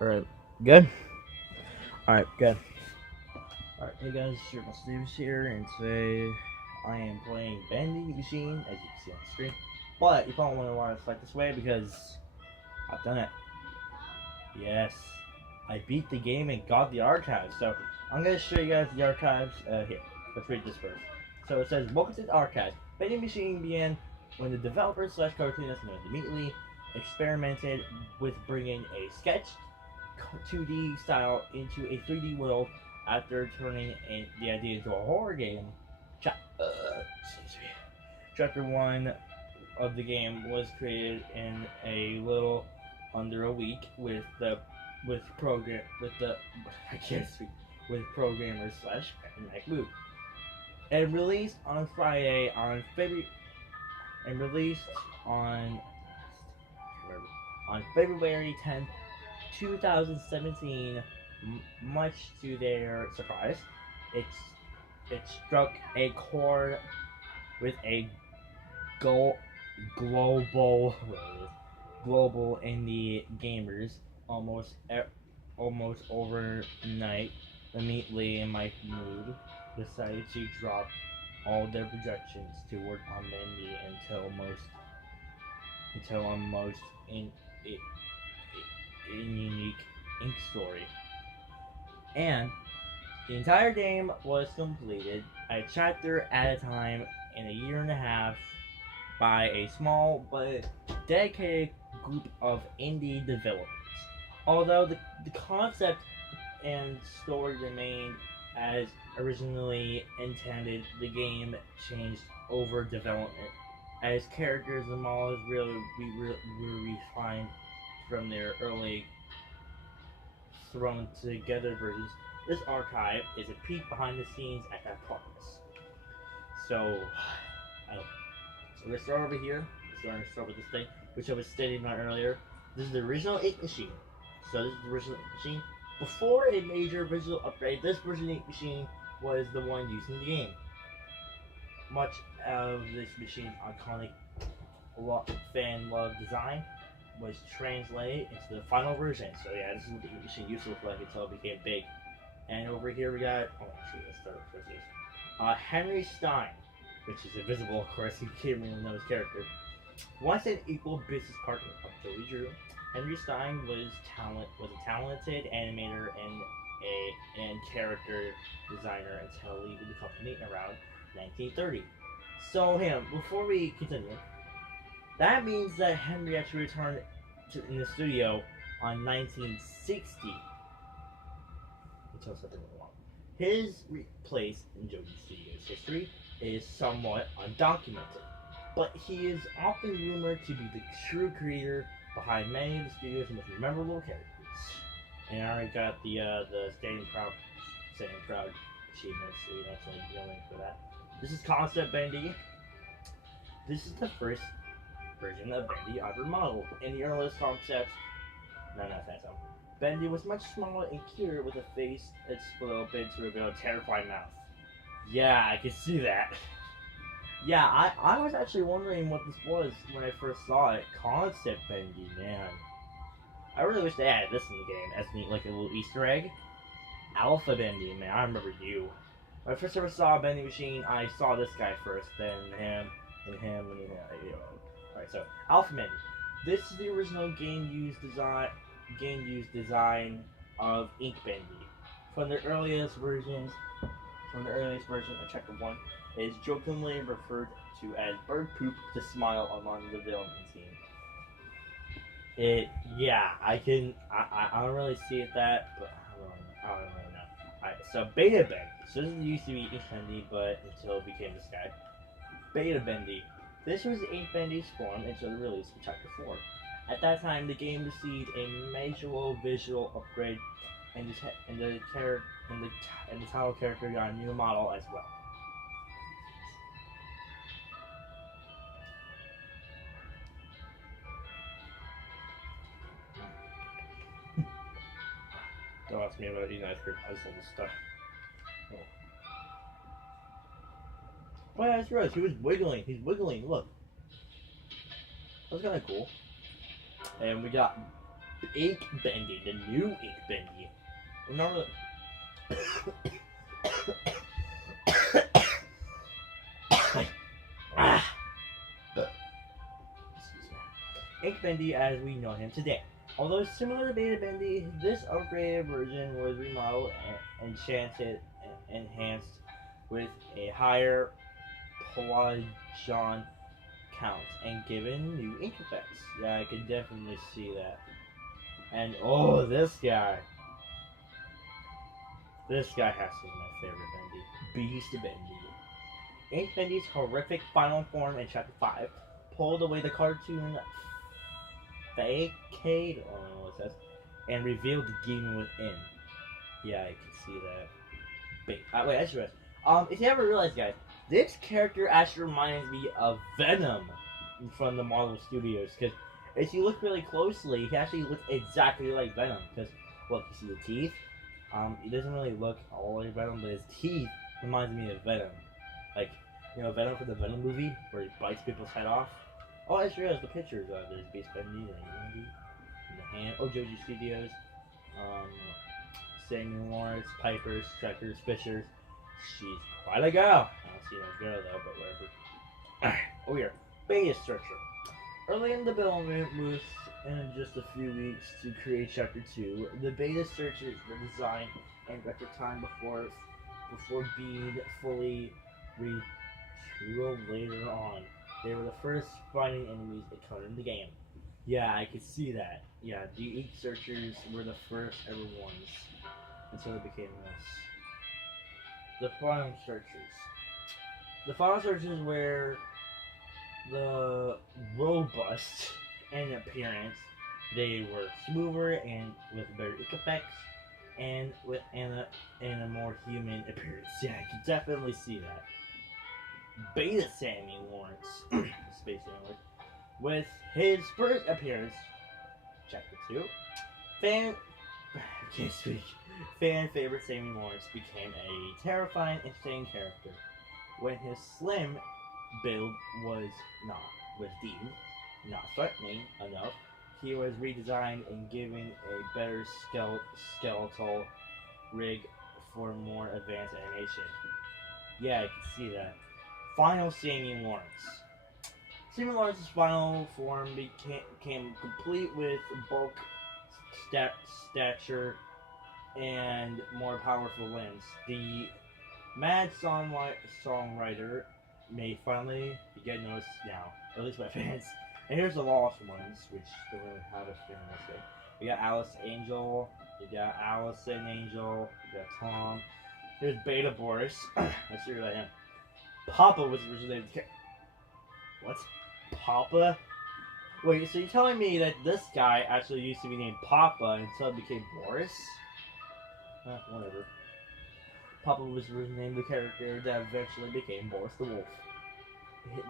Alright, good? Alright, good. Alright, hey guys, your Steve's here, and today I am playing Banding Machine, as you can see on the screen. But you probably want to select this way because I've done it. Yes, I beat the game and got the archives. So I'm going to show you guys the archives here. Let's read this first. So it says, welcome to the archives. Banding Machine began when the developer / cartoonist immediately experimented with bringing a sketch 2D style into a 3D world after turning the idea into a horror game. Chapter 1 of the game was created in a little under a week with programmers / MacBook, and released on Friday on February and released on February 10th 2017, much to their surprise, it struck a chord with a global indie gamers almost overnight. Immediately, in my mood, decided to drop all their projections to work on Mindy until almost in unique ink story, and the entire game was completed a chapter at a time in a year and a half by a small but dedicated group of indie developers. Although the concept and story remained as originally intended, the game changed over development as characters and models were refined from their early thrown together versions. This archive is a peek behind the scenes at that progress. So let's start over here. Let's start with this thing, which I was stating about earlier. This is the original 8 machine. So this is the original 8 machine. Before a major visual upgrade, this version 8 machine was the one used in the game. Much of this machine's iconic fan love design was translated into the final version. So yeah, this is what the machine used to look like until it became big. And over here we got, let's start with this. Henry Stein, which is invisible, of course, you can't really know his character. Once an equal business partner of Joey Drew, Henry Stein was a talented animator and character designer until leaving the company around 1930. So before we continue, that means that Henry actually returned in the studio on 1960. Until something went wrong. His place in Joey Studios' history is somewhat undocumented, but he is often rumored to be the true creator behind many of the studio's most memorable characters. And I already got the standing proud achievements, so you don't actually go in for that. This is Concept Bendy. This is the first version of Bendy ever modeled. In the earliest concepts, Bendy was much smaller and cuter with a face that split open to reveal a terrifying mouth. Yeah, I can see that. Yeah, I was actually wondering what this was when I first saw it. Concept Bendy, man. I really wish they added this in the game as like a little Easter egg. Alpha Bendy, man, I remember you. When I first ever saw a Bendy machine, I saw this guy first, then him, and him, and then Alright, so Alpha Bendy. This is the original game used design of Ink Bendy. From the earliest version of Chapter 1, it is jokingly referred to as bird poop to smile among the development team. I don't really see it that, but I don't really know. Alright, so Beta Bendy. So this used to be Ink Bendy, but until it became this guy. Beta Bendy. This was Ink Bendy's form until the release of Chapter 4. At that time, the game received a major visual upgrade, and the title character got a new model as well. Don't ask me about eating ice cream. I just love this stuff. Oh yeah, that's right. He was wiggling. He's wiggling. Look. That's kind of cool. And we got Ink Bendy, the new Ink Bendy. Remember Ink Bendy as we know him today. Although similar to Beta Bendy, this upgraded version was remodeled, enchanted, and enhanced with a higher polygon count and given new ink effects. Yeah, I can definitely see that. And oh, this guy. This guy has to be my favorite Bendy. Beast Bendy. Ink Bendy's horrific final form in Chapter 5 pulled away the cartoon facade, I don't know what it says, and revealed the demon within. Yeah, I can see that. Wait, I should rest. If you ever realize, guys, this character actually reminds me of Venom from the Marvel Studios, because if you look really closely, he actually looks exactly like Venom, because, look, you see the teeth? He doesn't really look all like Venom, but his teeth reminds me of Venom. Like, you know, Venom from the Venom movie, where he bites people's head off. Oh, I sure has the pictures. There's Beast Bendy, and Andy, and the hand. Oh, Joji Studios. Samuel Lawrence, Pipers, Trekkers, Fishers. She's quite a girl. I don't see no girl though, but whatever. Oh, here. Beta Searcher. Early in development, with in just a few weeks to create Chapter 2, the Beta Searchers were designed in record time before being fully retooled later on. They were the first fighting enemies encountered in the game. Yeah, I could see that. Yeah, the Ink Searchers were the first ever ones until it became this. The Final Searchers. The Final Searchers were the robust in appearance. They were smoother and with better ink effects and with a more human appearance. Yeah, I could definitely see that. Beta Sammy Lawrence, Space Sailor, with his first appearance, Chapter 2, fan favorite Sammy Lawrence became a terrifying, insane character when his slim build was deemed not threatening enough. He was redesigned and given a better skeletal rig for more advanced animation. Yeah, I can see that. Final Sammy Lawrence. Sammy Lawrence's final form became complete with bulk, stature, and more powerful limbs. The mad songwriter may finally get noticed now, at least by fans. And here's the lost ones, which don't really have a skin in this game. We got Alice Angel, you got Allison Angel, you got Tom. Here's Beta Boris. Let's see about him. Papa was originally what? Papa? Wait, so you're telling me that this guy actually used to be named Papa until it became Boris? Whatever. Papa was originally the character that eventually became Boris the Wolf.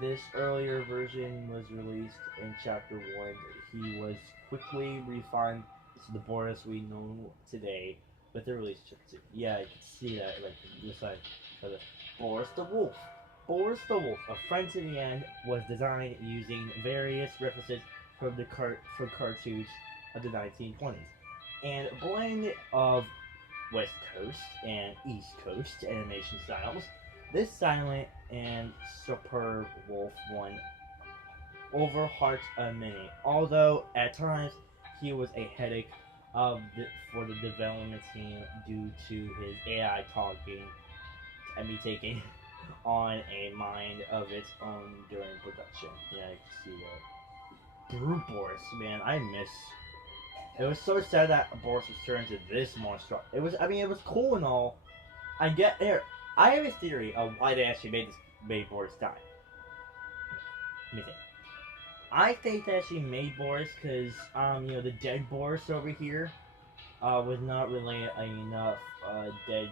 This earlier version was released in Chapter 1. He was quickly refined to the Boris we know today with the release of Chapter 2. Yeah, I can see that, like, this side of the Boris the Wolf. Boris the Wolf, a friend to the end, was designed using various references from cartoons of the 1920s, and a blend of West Coast and East Coast animation styles. This silent and superb wolf won over hearts of many, although at times he was a headache for the development team due to his AI talking and me taking on a mind of its own during production. Yeah, I can see that. Brute Boris, man, I miss. It was so sad that Boris was turned into this monster. It was cool and all. I have a theory of why they actually made Boris die. Let me think. I think that she made Boris because, the dead Boris over here, was not really enough, dead,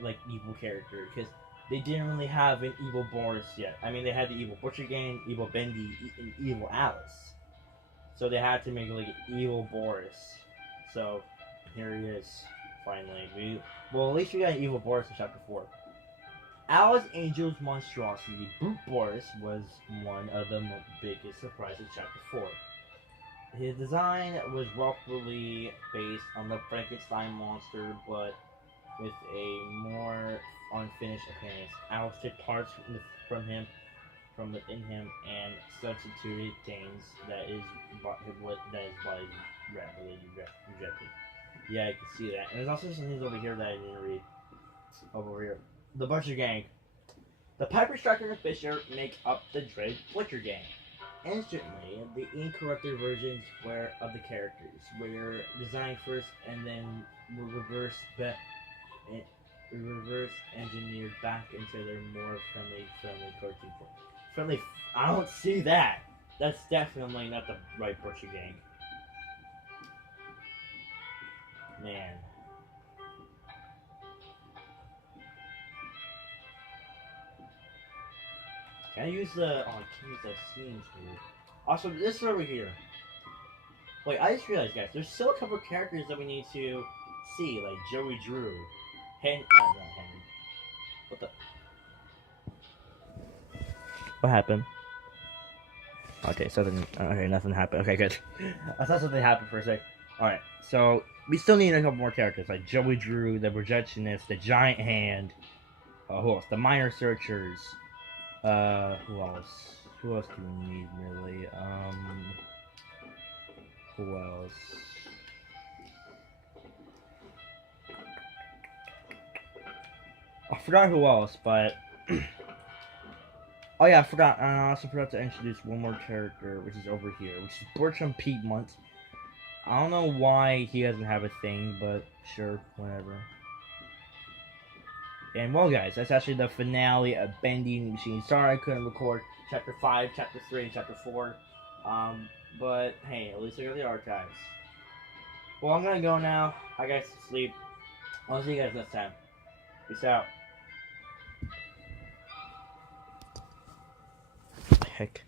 like, evil character, because they didn't really have an evil Boris yet. I mean, they had the evil Butcher Gang, evil Bendy, and evil Alice. So they had to make, like, an evil Boris. So, here he is, finally. Well, at least we got an evil Boris in Chapter 4. Alice Angel's monstrosity, Brute Boris, was one of the biggest surprises of Chapter 4. His design was roughly based on the Frankenstein monster, but with a more unfinished appearance. Alice took parts from him, from within him, and substituted things that is body rapidly rejected. Yeah, I can see that. And there's also some things over here that I didn't read. Over here, the Butcher Gang. The Piper, Striker, and Fisher make up the dreaded Butcher Gang. Instantly, the incorrupted versions of the characters were designed first and then were reverse engineered back into their more friendly cartoon form. Friendly? I don't see that. That's definitely not the right Butcher Gang. Man. Can I use the? Oh, I can't use that steam tool. Also, this is over here. Wait, I just realized, guys, there's still a couple of characters that we need to see, like Joey Drew, not Henry. What the? What happened? Okay, something. Okay, nothing happened. Okay, good. I thought something happened for a sec. All right, so we still need a couple more characters, like Joey Drew, the Projectionist, the Giant Hand. Who else? The Minor Searchers. Who else? Who else do we need really? Who else? I forgot who else, but oh yeah, I forgot. I also forgot to introduce one more character, which is over here, which is Bertram Piedmont. I don't know why he doesn't have a thing, but sure, whatever. And well, guys, that's actually the finale of Bending Machine. Sorry I couldn't record Chapter 5, Chapter 3, and Chapter 4. But hey, at least I got the archives. Well, I'm gonna go now. I got to sleep. I'll see you guys next time. Peace out. Heck.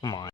Come on.